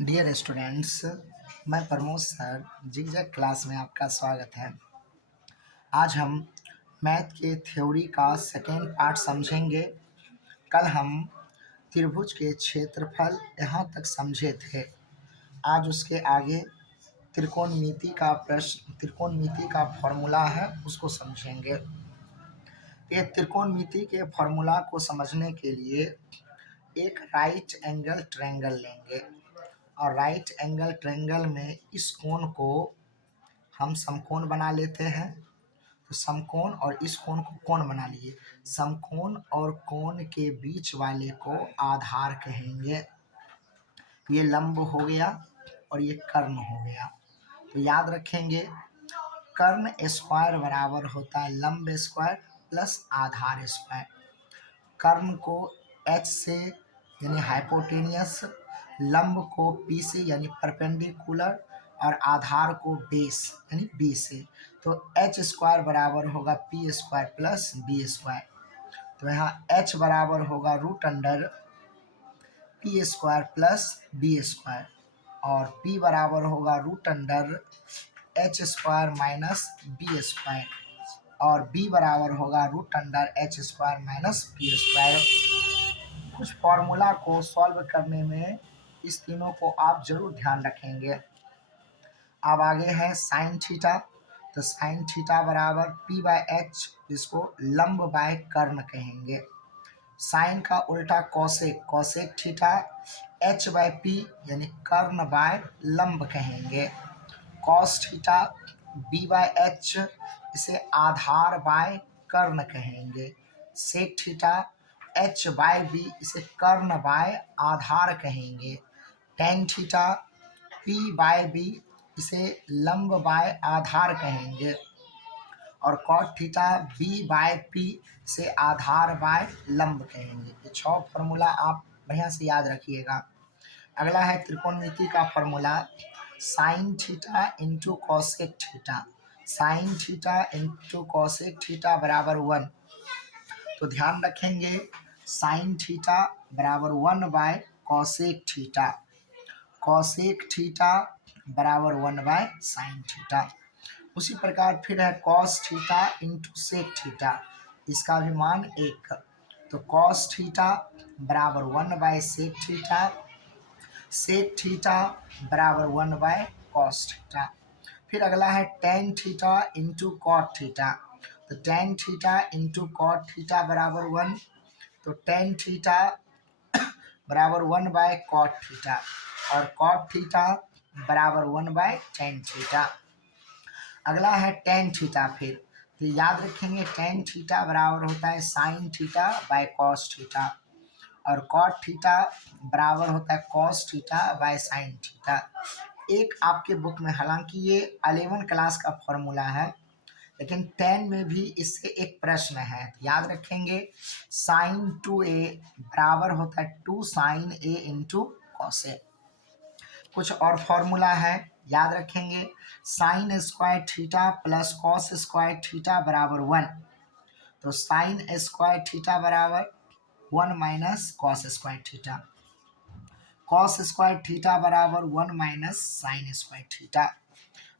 Dear students, मैं Pramod sir zigzag class में आपका स्वागत है। आज हम मैथ के थ्योरी का सेकेंड पार्ट समझेंगे। कल हम त्रिभुज के क्षेत्रफल यहाँ तक समझे थे। आज उसके आगे त्रिकोणमिति का फॉर्मूला है, उसको समझेंगे। ये त्रिकोणमिति के फॉर्मूला को समझने के लिए एक राइट एंगल ट्रायंगल लेंगे और राइट एंगल ट्रायंगल में इस कोण को हम समकोण बना लेते हैं। तो समकोण और इस कोण को कोण बना लिए। समकोण और कोण के बीच वाले को आधार कहेंगे। ये लंब हो गया और ये कर्ण हो गया। तो याद रखेंगे, कर्ण स्क्वायर बराबर होता है लंब स्क्वायर प्लस आधार स्क्वायर। कर्ण को H से यानी हाइपोटेनियस, लंब को P से यानी परपेंडिकुलर और आधार को बेस यानी B से। तो H स्क्वायर बराबर होगा P square plus B square. तो यहाँ H बराबर होगा root under P square plus B square और P बराबर होगा root under H square minus B square और B बराबर होगा root under H square minus B square. कुछ फॉर्मूला को सॉल्व करने में इस तीनों को आप जरूर ध्यान रखेंगे। अब आगे है साइन थीटा। तो साइन थीटा बराबर P बाय H, जिसको लंब बाय कर्ण कहेंगे। साइन का उल्टा cosec, cosec theta H by P यानी कर्ण बाय लंब कहेंगे। Cos theta B by H, इसे आधार बाय कर्ण कहेंगे। Sec theta H by B, इसे कर्ण बाय आधार कहेंगे। Tan theta P by B, इसे लंब बाय आधार कहेंगे। और cot theta B by P से आधार बाय लंब कहेंगे। ये 6 फॉर्मूला आप बढ़िया से याद रखिएगा। अगला है त्रिकोणमिति का formula, sine theta into cosec theta. Sine theta into cosec theta बराबर 1। तो ध्यान रखेंगे, साइन थीटा बराबर 1 by cosec theta. Cosec theta बराबर 1 बाय साइन थीटा। उसी प्रकार फिर है cos theta into sec theta, इसका भी मान 1। तो कॉस थीटा बराबर 1 by sec theta. Sec theta बराबर 1 बाय कॉस थीटा। फिर अगला है tan theta into cot theta. तो tan theta into cot theta बराबर 1। तो टेन थीटा बराबर 1 बाय कॉट थीटा और कॉट थीटा बराबर 1 बाय टेन थीटा। अगला है टेन थीटा। फिर तो याद रखेंगे, टेन थीटा बराबर होता है sine theta by cos theta और कॉट थीटा बराबर होता है cos theta by sine theta. एक आपके बुक में, हालांकि ये 11 क्लास का फॉर्मूला है, लेकिन 10 में भी इससे एक प्रश्न है। याद रखेंगे, साइन 2a बराबर होता है 2 sine a into cos A. कुछ और फॉर्मूला है, याद रखेंगे, sine square theta plus cos square theta बराबर 1। तो साइन स्क्वायर थीटा बराबर 1 minus cos square theta. Cos square theta बराबर 1 माइनस साइन स्क्वायर थीटा।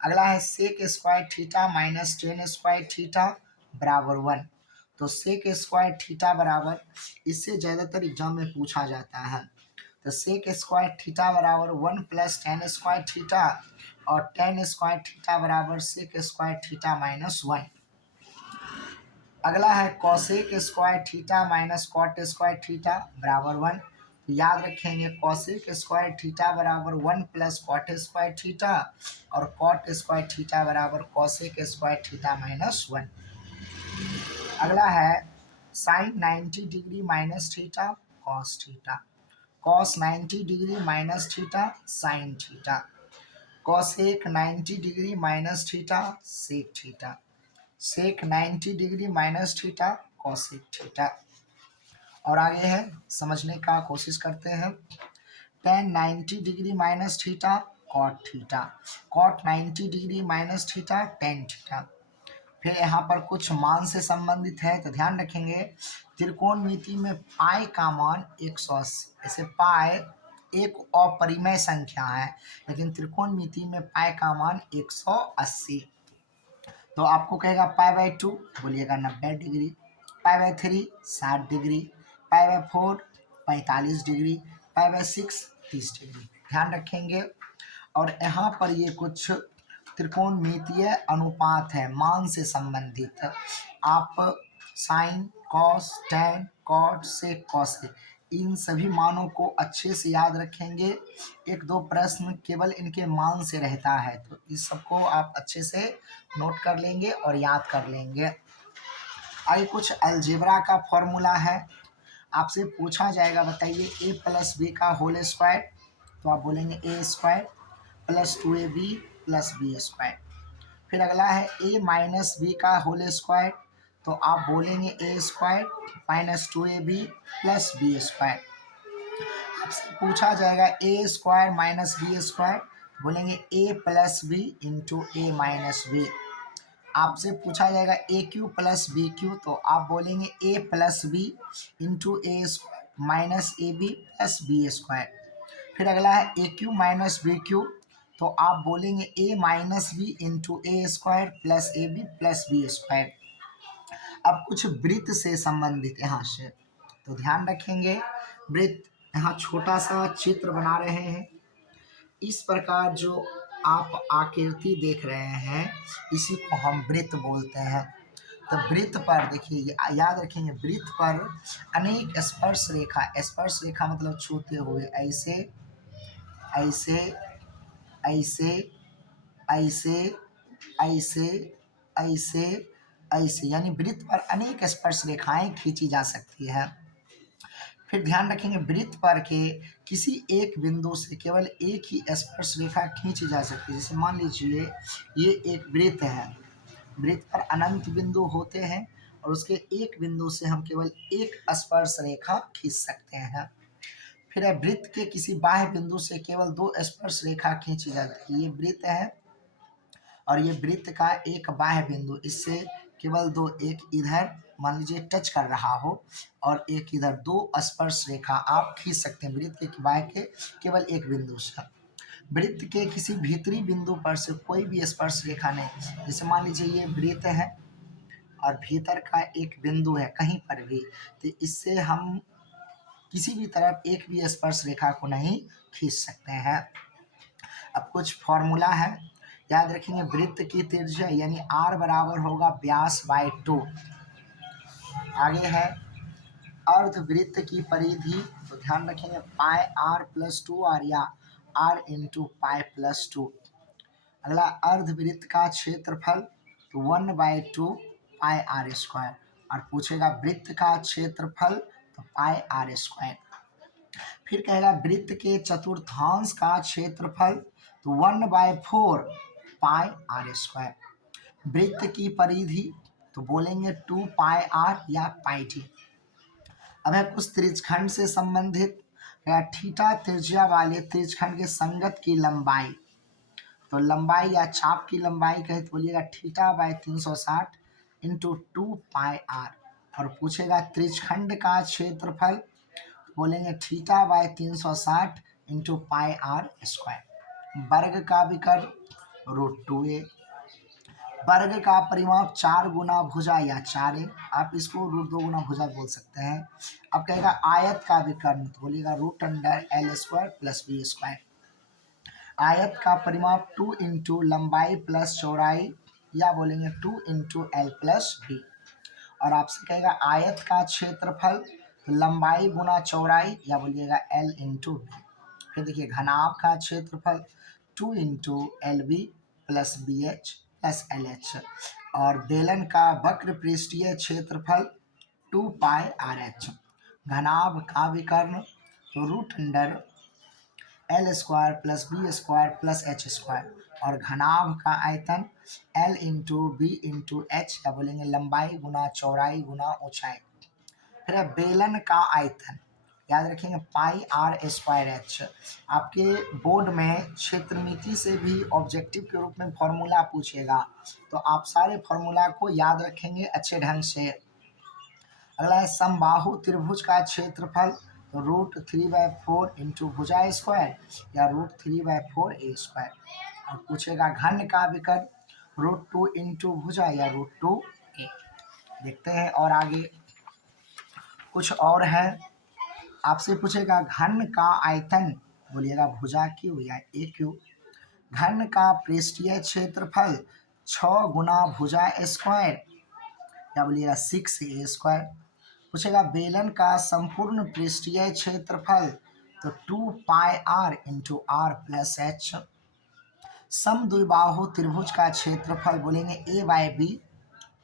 अगला है sec square theta minus tan square theta बराबर 1। तो सेक स्क्वायर थीटा बराबर, इससे ज़्यादातर एग्जाम में पूछा जाता है। तो सेक स्क्वायर थीटा बराबर 1 प्लस टेन स्क्वायर थीटा और टेन स्क्वायर थीटा बराबर सेक स्क्वायर थीटा माइनस 1। अगला है cosec square theta minus cot square theta बराबर 1। तो याद रखेंगे, कॉसेक स्क्वायर थीटा बराबर 1 प्लस कॉट स्क्वायर थीटा और कॉट स्क्वायर थीटा बराबर कॉसेक स्क्वायर थीटा माइनस 1। अगला है sine 90 degree minus theta cos theta. Cos 90 degree minus theta sine theta. Cosec 90 degree minus theta sec theta. Sec 90 degree minus theta cosec theta. और आगे है, समझने का कोशिश करते हैं। Tan 90 degree minus theta cot theta. Cot 90 degree minus theta tan theta. फिर यहाँ पर कुछ मान से संबंधित है, तो ध्यान रखेंगे, त्रिकोणमिति में पाई का मान 180। ऐसे पाई एक अपरिमेय संख्या है, लेकिन त्रिकोणमिति में पाई का मान 180। तो आपको कहेगा पाई बाई 2 बोलिएगा 90 degree, pi by 3 60 degree, pi by 4 45 degree, pi by 6 30 degree. ध्यान रखेंगे। और यहाँ पर ये कुछ त्रिकोणमितीय अनुपात है मान से संबंधित। आप साइन, कॉस, टैन, कॉट, सेक, कॉस इन सभी मानों को अच्छे से याद रखेंगे। एक दो प्रश्न केवल इनके मान से रहता है, तो इस सबको आप अच्छे से नोट कर लेंगे और याद कर लेंगे। आगे कुछ अलजेब्रा का फॉर्मूला है। आपसे पूछा जाएगा, बताइए a प्लस बी का होल स्क्वायर, तो आप बोलेंगे A square plus 2ab plus B square. फिर अगला है a माइनस बी का होल स्क्वायर, तो आप बोलेंगे A square minus 2ab plus B square. आपसे पूछा जाएगा A square minus B square, बोलेंगे A plus B into A minus B. आपसे पूछा जाएगा A cube plus B cube, तो आप बोलेंगे A plus B into A square minus A B plus B square. फिर अगला है A cube minus B cube, तो आप बोलेंगे A minus B into A square plus A B plus B square. अब कुछ वृत्त से संबंधित यहाँ से, तो ध्यान रखेंगे। वृत्त, यहाँ छोटा सा चित्र बना रहे हैं। इस प्रकार जो आप आकृति देख रहे हैं, इसी को हम वृत्त बोलते हैं। तो वृत्त पर देखिए, याद रखेंगे, वृत्त पर अनेक स्पर्श रेखा, स्पर्श रेखा मतलब छूते हुए, ऐसे ऐसे ऐसे ऐसे ऐसे ऐसे ऐसे, यानी वृत्त पर अनेक स्पर्श रेखाएं खींची जा सकती है। फिर ध्यान रखेंगे, वृत्त पर के किसी एक बिंदु से केवल एक ही स्पर्श रेखा खींची जा सकती है। जैसे मान लीजिए ये एक वृत्त है, वृत्त पर अनंत बिंदु होते हैं और उसके एक बिंदु से हम केवल एक स्पर्श रेखा खींच सकते हैं। फिर है वृत्त के किसी बाह्य बिंदु से केवल दो स्पर्श रेखा खींची जाती है। ये वृत्त है और ये वृत्त का एक बाह्य बिंदु, इससे केवल दो, एक इधर मान लीजिए टच कर रहा हो और एक इधर, दो स्पर्श रेखा आप खींच सकते हैं वृत्त के बाह्य के केवल एक बिंदु से। वृत्त के किसी भीतरी बिंदु पर से कोई भी स्पर्श रेखा नहीं। जैसे मान लीजिए ये वृत्त है और भीतर का एक बिंदु है कहीं पर भी, तो इससे हम किसी भी तरफ एक भी स्पर्श रेखा को नहीं खींच सकते हैं। अब कुछ फॉर्मूला है, याद रखेंगे। वृत्त की त्रिज्या यानी r बराबर होगा व्यास बाई 2। आगे है अर्धवृत्त की परिधि, तो ध्यान रखेंगे पाई r प्लस 2r या r इंटू पाई प्लस 2। अगला अर्धवृत्त का क्षेत्रफल, तो 1/2 पाई आर स्क्वायर। और पूछेगा वृत्त का क्षेत्रफल, तो पाई आर स्क्वायर। फिर कहेगा वृत्त के चतुर्थांश का क्षेत्रफल, तो 1/4 पाई आर स्क्वायर। वृत्त की परिधि, तो बोलेंगे 2 पाई आर या पाई टी। अब है कुछ त्रिज्यखंड से संबंधित, थीटा त्रिज्या वाले त्रिज्यखंड के संगत की लंबाई, तो लंबाई या चाप की लंबाई कहे तो बोलिएगा theta by 360 into 2 pi r. और पूछेगा त्रिज्यखंड का क्षेत्रफल, बोलेंगे theta by 360 into pi r square. वर्ग का विकर्ण √2a। वर्ग का परिमाप 4 गुना भुजा या 4a, आप इसको √2 गुना भुजा बोल सकते हैं। अब कहेगा आयत का विकर्ण, तो बोलिएगा √L² प्लस बी स्क्वायर। आयत का परिमाप 2 इंटू लंबाई प्लस चौड़ाई, या बोलेंगे 2 इंटू एल प्लस बी। और आपसे कहेगा आयत का क्षेत्रफल, लंबाई गुना चौड़ाई, या बोलिएगा एल इंटू बी। फिर देखिए घनाभ का क्षेत्रफल 2 into L B plus B H plus L H. और बेलन का वक्र पृष्ठीय क्षेत्रफल 2 पाई आर एच। घनाभ का विकर्ण, तो √L² प्लस बी² प्लस h²। और घनाभ का आयतन L into B into H, या बोलेंगे लंबाई गुना चौड़ाई गुना ऊंचाई। फिर है बेलन का आयतन, याद रखेंगे पाई आर स्क्वायर एच। आपके बोर्ड में क्षेत्रमिति से भी ऑब्जेक्टिव के रूप में फॉर्मूला पूछेगा, तो आप सारे फॉर्मूला को याद रखेंगे अच्छे ढंग से। अगला है समबाहु त्रिभुज का क्षेत्रफल, तो √3/4 इंटू भुजा स्क्वायर या √3/4 ए स्क्वायर। और पूछेगा घन का विकर्ण √2 इंटू भुजा या √2 ए। देखते हैं और आगे कुछ और है। आपसे पूछेगा घन का आयतन, बोलिएगा भुजा क्यू या ए क्यू। घन का पृष्ठीय क्षेत्रफल 6 गुना भुजा स्क्वायर या बोलिएगा 6a स्क्वायर। पूछेगा बेलन का संपूर्ण पृष्ठीय क्षेत्रफल, तो 2πr into R plus H. समद्विबाहु त्रिभुज का क्षेत्रफल बोलेंगे a/b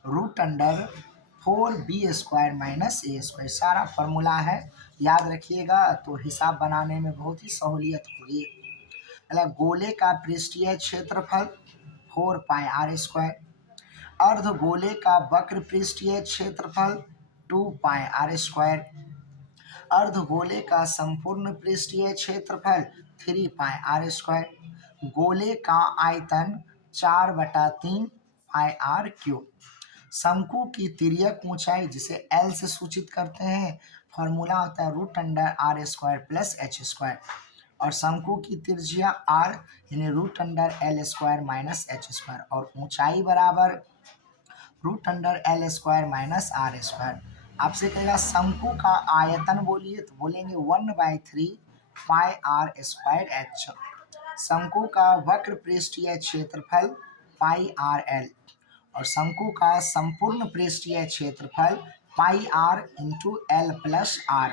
√4b² minus A square. सारा फॉर्मूला है, याद रखिएगा तो हिसाब बनाने में बहुत ही सहूलियत होगी। गोले का पृष्ठीय क्षेत्रफल 4πr²। अर्धगोले का वक्र पृष्ठीय क्षेत्रफल 2πr²। अर्धगोले का संपूर्ण पृष्ठीय क्षेत्रफल 3πr²। गोले का आयतन 4/3 πr³। शंकु की तिर्यक ऊंचाई जिसे L से सूचित करते हैं, फॉर्मूला होता है √r² प्लस h²। और शंकु की त्रिज्या r यानी √l² माइनस h²। और ऊंचाई बराबर √l² माइनस r²। आपसे कहेगा शंकु का आयतन बोलिए, तो बोलेंगे 1/3 πr²h। शंकु का वक्र पृष्ठीय क्षेत्रफल πrl। और शंकु का संपूर्ण पृष्ठीय क्षेत्रफल πr into l plus r।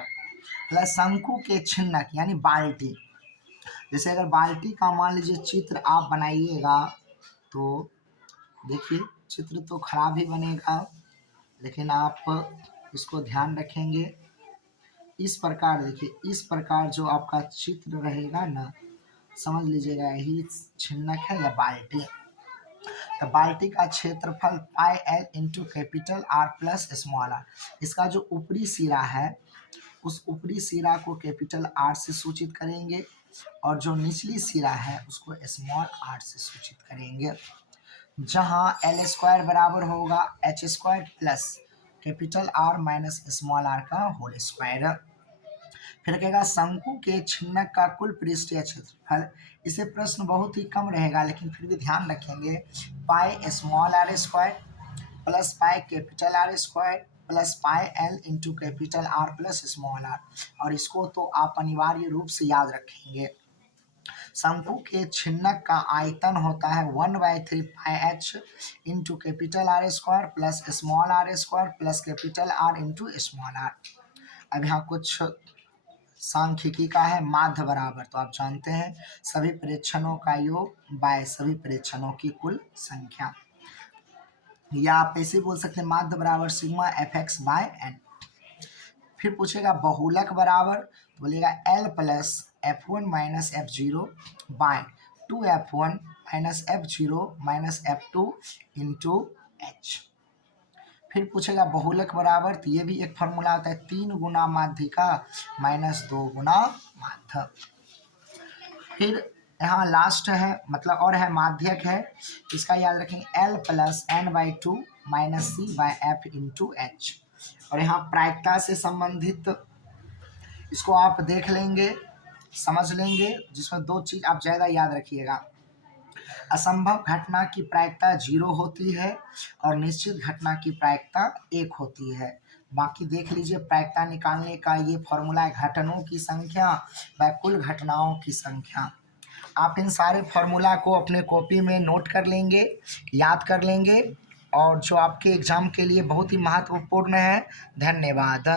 Plus शंकु के छिन्नक यानी बाल्टी, जैसे अगर बाल्टी का मान लीजिए चित्र आप बनाइएगा तो देखिए चित्र तो खराब ही बनेगा, लेकिन आप इसको ध्यान रखेंगे इस प्रकार। देखिए इस प्रकार जो आपका चित्र रहेगा ना, समझ लीजिएगा यही छिन्नक है या बाल्टी। तो बाल्टी का क्षेत्रफल πl into capital R plus small r। इसका जो ऊपरी सिरा है उस ऊपरी सिरा को कैपिटल R से सूचित करेंगे और जो निचली सिरा है उसको स्मॉल r से सूचित करेंगे। जहां l² बराबर होगा h² plus capital R minus small r का होल स्क्वायर। फिर कहेगा शंकु के छिन्नक का कुल पृष्ठीय क्षेत्रफल। इसे प्रश्न बहुत ही कम रहेगा लेकिन फिर भी ध्यान रखेंगे, πr² plus π⁻R² plus πl into capital R plus small r। और इसको तो आप अनिवार्य रूप से याद रखेंगे। शंकु के छिन्नक का आयतन होता है 1/3 πh into capital R² plus small r² plus capital R into small r। अब यहाँ कुछ सांख्यिकी का है, माध्य बराबर, तो आप जानते हैं सभी प्रेक्षणों का योग बाय सभी प्रेक्षणों की कुल संख्या, या आप ऐसे बोल सकते हैं माध्य बराबर सिग्मा fx/n। फिर पूछेगा बहुलक बराबर, तो बोलेगा L plus f1 minus f0 by 2f1 minus f0 minus f2 into h। फिर पूछेगा बहुलक बराबर, तो ये भी एक फॉर्मूला होता है 3 गुना माध्यिका माइनस 2 गुना माध्य। फिर यहाँ लास्ट है मतलब और है माध्यक है, इसका याद रखेंगे L plus n/2 minus c/f into h। और यहाँ प्रायिकता से संबंधित इसको आप देख लेंगे, समझ लेंगे, जिसमें 2 चीज आप ज़्यादा याद रखिएगा। असंभव घटना की प्रायिकता 0 होती है और निश्चित घटना की प्रायिकता 1 होती है। बाकी देख लीजिए प्रायिकता निकालने का ये फॉर्मूला है घटनाओं की संख्या व कुल घटनाओं की संख्या। आप इन सारे फॉर्मूला को अपने कॉपी में नोट कर लेंगे, याद कर लेंगे, और जो आपके एग्जाम के लिए बहुत ही महत्वपूर्ण है। धन्यवाद।